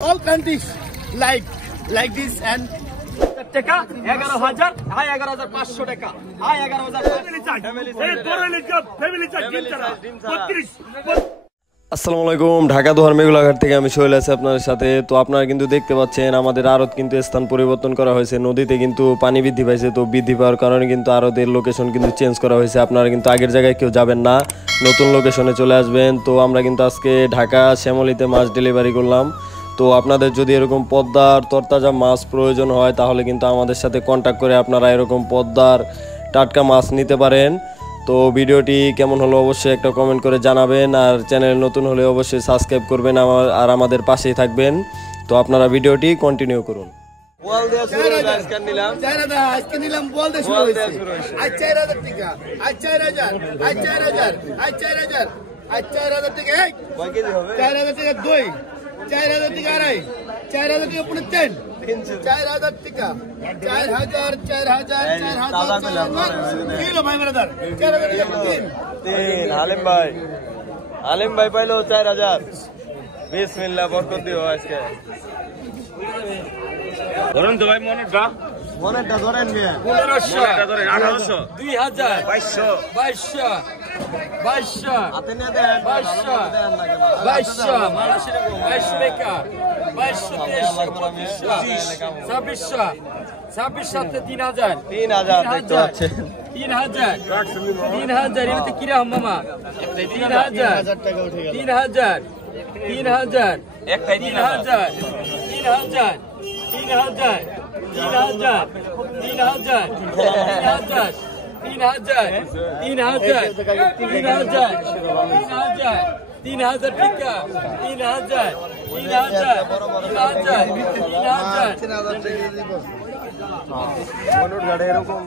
All countries like this and টাকা 11,000 high 11,500 টাকা high 11,000 family charge আসসালামু আলাইকুম। ঢাকা দোহার মেঘলাঘাট থেকে আমি সোহেল আছি আপনাদের সাথে। তো আপনারা কিন্তু দেখতে পাচ্ছেন আমাদের আড়ত কিন্তু স্থান পরিবর্তন করা হয়েছে। নদীতে কিন্তু পানি বৃদ্ধি পাইছে, তো বৃদ্ধি পাওয়ার কারণে কিন্তু আড়তের লোকেশন কিন্তু চেঞ্জ করা হয়েছে। আপনারা কিন্তু আগের জায়গায় কেউ যাবেন না, নতুন লোকেশনে চলে আসবেন। তো আমরা কিন্তু আজকে ঢাকা শ্যামলীতে মাছ ডেলিভারি করলাম। তো আপনাদের যদি এরকম পদ্মার তরতাজা মাছ প্রয়োজন হয় তাহলে কিন্তু আমাদের সাথে কন্ট্যাক্ট করে আপনারা এরকম পদ্মার টাটকা মাছ নিতে পারেন। তো ভিডিওটি কেমন হলো অবশ্যই একটা কমেন্ট করে জানাবেন, আর চ্যানেল নতুন হলে অবশ্যই সাবস্ক্রাইব করবেন আর আমাদের পাশেই থাকবেন। তো আপনারা ভিডিওটি কন্টিনিউ করুন। আলিম ভাই পাইলো 4,000। বিসমিল্লাহ, বরকত দিও আজকে। ধরুন তো ভাই মনেরটা ধরেন 1500 ধরেন 1800 2000 2200 হাতে নিয়ে দেন 2200 মানুষের 2200 টাকা 2200 26 সাথে 3000 দেখতে পাচ্ছেন। 3000 এমনিতে কিরা মামা 3000 একটাই 3000 এরকম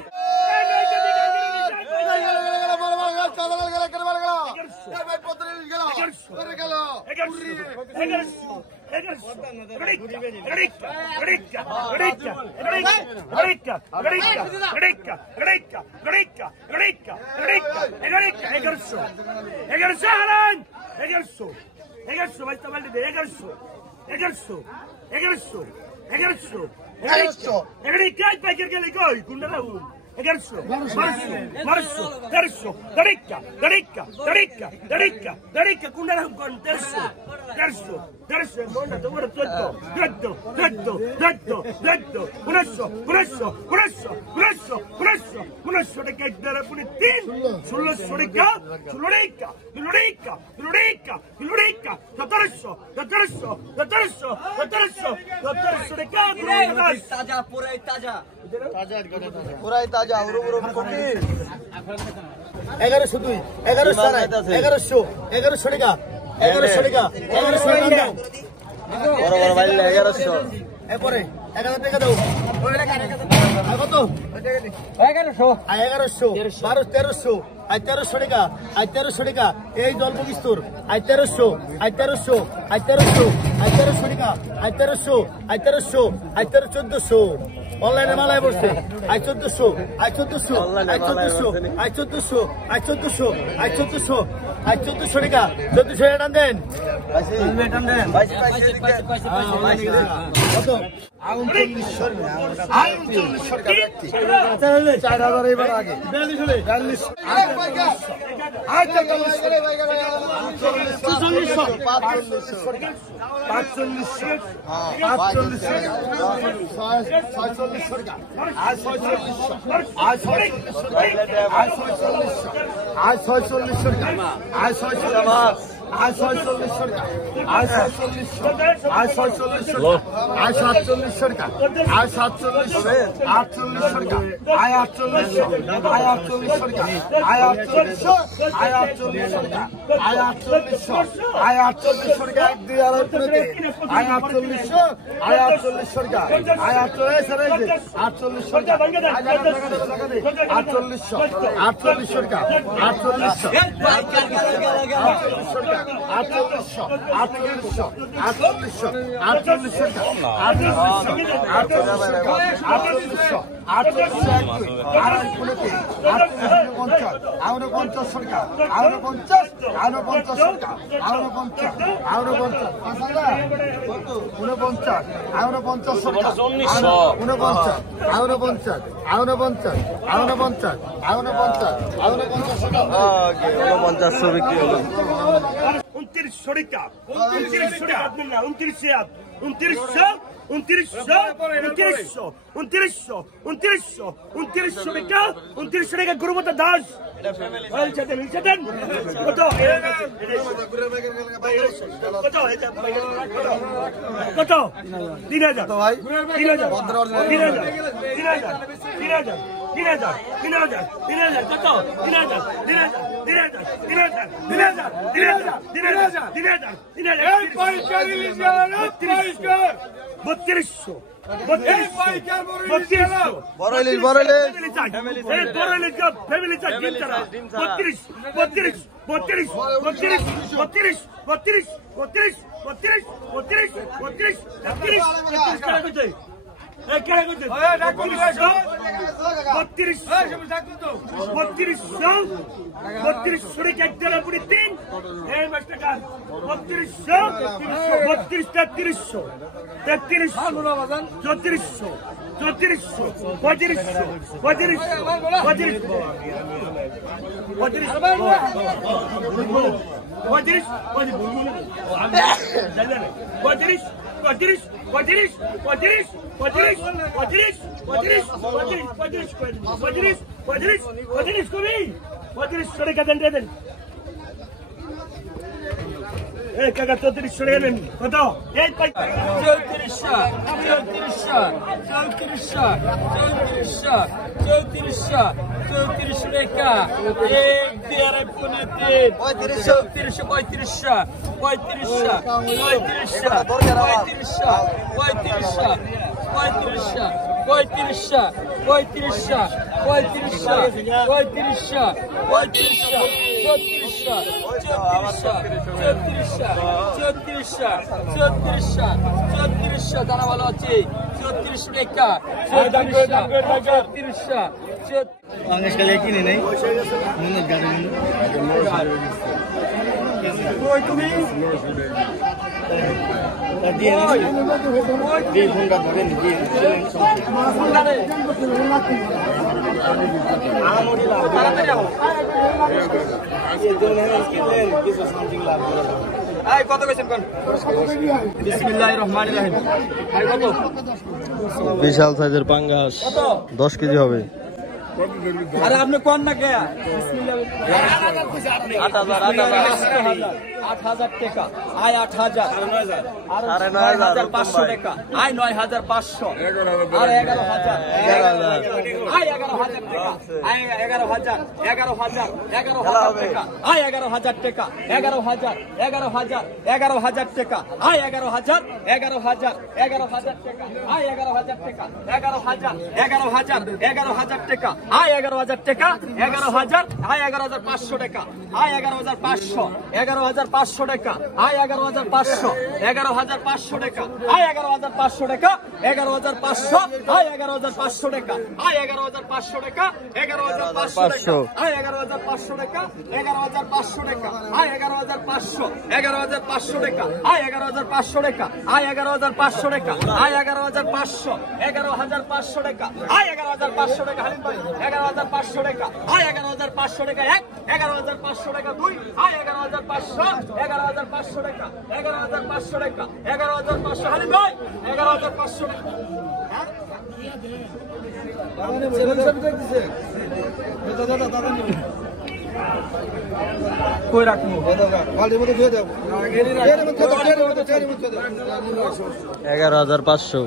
পুরাই তাজা 1100 2 1100 1100 টাকা 1100 টাকা 1100 টাকা বড় বড় ভাই 1100। এরপরে 1000 টাকা দাও কত 1100 12 1300 1300 টাকা 1300 টাকা এই জল বগিস্তর 1300 টাকা 1300 1400 অনলাইনে মালায় বসছে 1400 টাকা 1400 টাকা দেন কত 4000 এবার আগে 42 48 4800 4800 4800 বিক্রি হলো 2900 টাকা 2900 টাকা আপনি না 2900 2900 টাকা 2900 টাকা গুরুমতা দাস কত 3000 কাকা 3400 টাকা নেন কত এই 3400 দানা ভালো আছে 3400 টাকা 3400 কিনে নেই কত কইছেন কোন বিসমিল্লাহির রহমানির রহিম কত বিশাল সাইজের পাঙ্গাস 10 কেজি হবে আরে আপনি কোন না কে বিসমিল্লাহ 8000 টাকা আয় 8000 আর 9500 টাকা আয় 9500 আর 11000 আয় 11000 টাকা আয় 11000 টাকা আয় 11000 টাকা 11000 টাকা আয় 11000 টাকা আয় 11000 টাকা 11000 টাকা আয় 11000 টাকা 11000 আয় 11500 টাকা আয় 11500 11500 টাকা আয় 11500 11500 টাকা আয় 11500 টাকা 11500 আয় 11500 টাকা আয় 11500 টাকা 11500 আয় 11500 টাকা 11500 টাকা আয় 11500 11500 টাকা আয় 11500 টাকা আয় 11500 টাকা আয় 11500 11500 টাকা আয় 11500 টাকা হালিম ভাই 11500 টাকা আয় 11500 টাকা 11500 টাকা 2 আয় 11500 11500 টাকা 11500 টাকা 11500 হালিম ভাই 11500 টাকা কই রাখমু 11500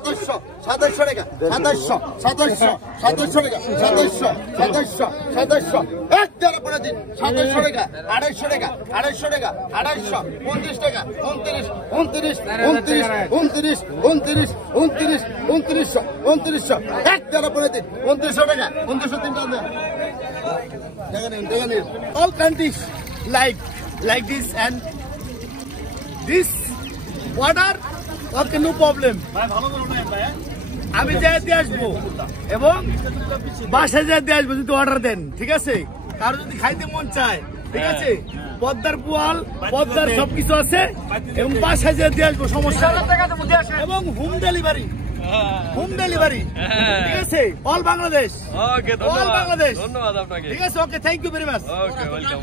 2700 টাকা 2700 টাকা 2700 এক টাকা পরে দিন 2700 টাকা 250 টাকা 250 টাকা 250 29 টাকা 29 এক টাকা পরে দিন 2900 টাকা 2900 তিনটা দেন টাকা নিন all countries like this and this order, okay, no problem. আমি যাই দিয়ে আসবো এবং বাসায় যাই দিয়ে আসবো যদি অর্ডার দেন, ঠিক আছে? কারো যদি খাইতে মন চায়, ঠিক আছে, পদ্মার পোয়াল, পদ্মার সবকিছু আছে এবং বাসায় যাই দিয়ে আসবো, সমস্যা নেই। এবং হোম ডেলিভারি, ঠিক আছে, all Bangladesh, okay, all Bangladesh, ধন্যবাদ আপনাকে। ঠিক আছে, okay, thank you very much. Okay, welcome.